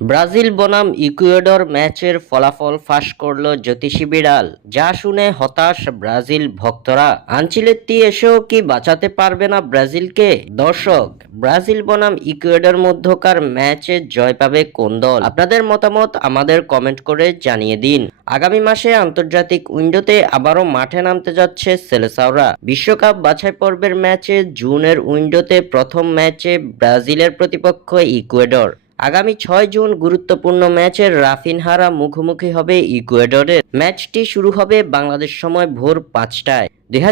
Brazil বনাম Ecuador ম্যাচের ফলাফল ফাঁস করল জ্যোতিষী বিড়াল, যা শুনে হতাশ ব্রাজিল ভক্তরা। আঞ্চিলেত্তি এসেও কি বাঁচাতে পারবে না ব্রাজিলকে? দর্শক, ব্রাজিল বনাম ইকুয়েডর মধ্যকার ম্যাচে জয় পাবে কোন দল? আপনাদের মতামত আমাদের কমেন্ট করে জানিয়ে দিন। আগামী মাসে আন্তর্জাতিক উইন্ডোতে আবারও মাঠে নামতে যাচ্ছে সেলেসাওরা। বিশ্বকাপ বাছাই পর্বের ম্যাচে জুনের উইন্ডোতে প্রথম ম্যাচে ব্রাজিলের প্রতিপক্ষ ইকুয়েডর। আগামী ছয় জুন গুরুত্বপূর্ণ ম্যাচের রাফিনহারা মুখোমুখি হবে ইকুয়েডরের। ম্যাচটি শুরু হবে বাংলাদেশ সময় ভোর পাঁচটায়। দুই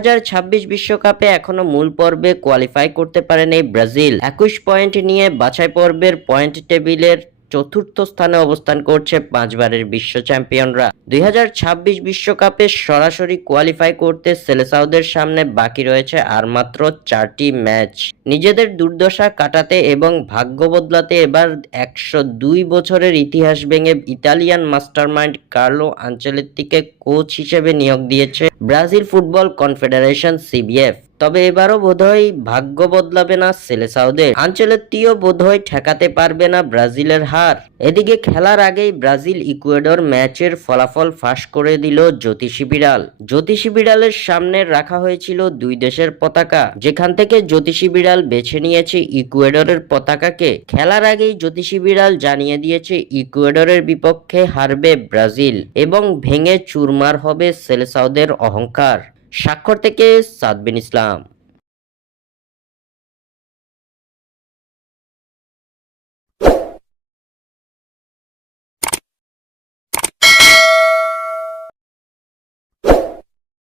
বিশ্বকাপে এখনও মূল পর্বে কোয়ালিফাই করতে পারেনি ব্রাজিল। একুশ পয়েন্ট নিয়ে বাছাই পর্বের পয়েন্ট টেবিলের চতুর্থ স্থানে অবস্থান করছে পাঁচবারের বিশ্ব চ্যাম্পিয়নরা। দুই বিশ্বকাপে সরাসরি কোয়ালিফাই করতে সেলেসাউদের সামনে বাকি রয়েছে আর মাত্র চারটি ম্যাচ নিজেদের দুর্দশা কাটাতে এবং ভাগ্য বদলাতে এবার একশো দুই বছরের ইতিহাস ভেঙে ইতালিয়ান মাস্টারমাইন্ড কার্লো আঞ্চলেত্তিকে কোচ হিসেবে নিয়োগ দিয়েছে ব্রাজিল ফুটবল কনফেডারেশন সিবিএফ। তবে এবারও বোধহয় ভাগ্য বদলাবে না সেলেসাউদের আঞ্চলেত্তিও বোধহয় ঠেকাতে পারবে না ব্রাজিলের হার। এদিকে খেলার আগেই ব্রাজিল ইকুয়েডর ম্যাচের ফলাফল ফাঁস করে দিল জ্যোতিষী বিড়াল। জ্যোতিষী বিড়ালের সামনে রাখা হয়েছিল দুই দেশের পতাকা। যেখান থেকে জ্যোতিষী বিড়াল বেছে নিয়েছে ইকুয়েডরের পতাকাকে। খেলার আগেই জ্যোতিষী বিড়াল জানিয়ে দিয়েছে ইকুয়েডরের বিপক্ষে হারবে ব্রাজিল এবং ভেঙে চুরমার হবে সেলেসাউদের অহংকার। স্বাক্ষর থেকে সাদবিন ইসলাম।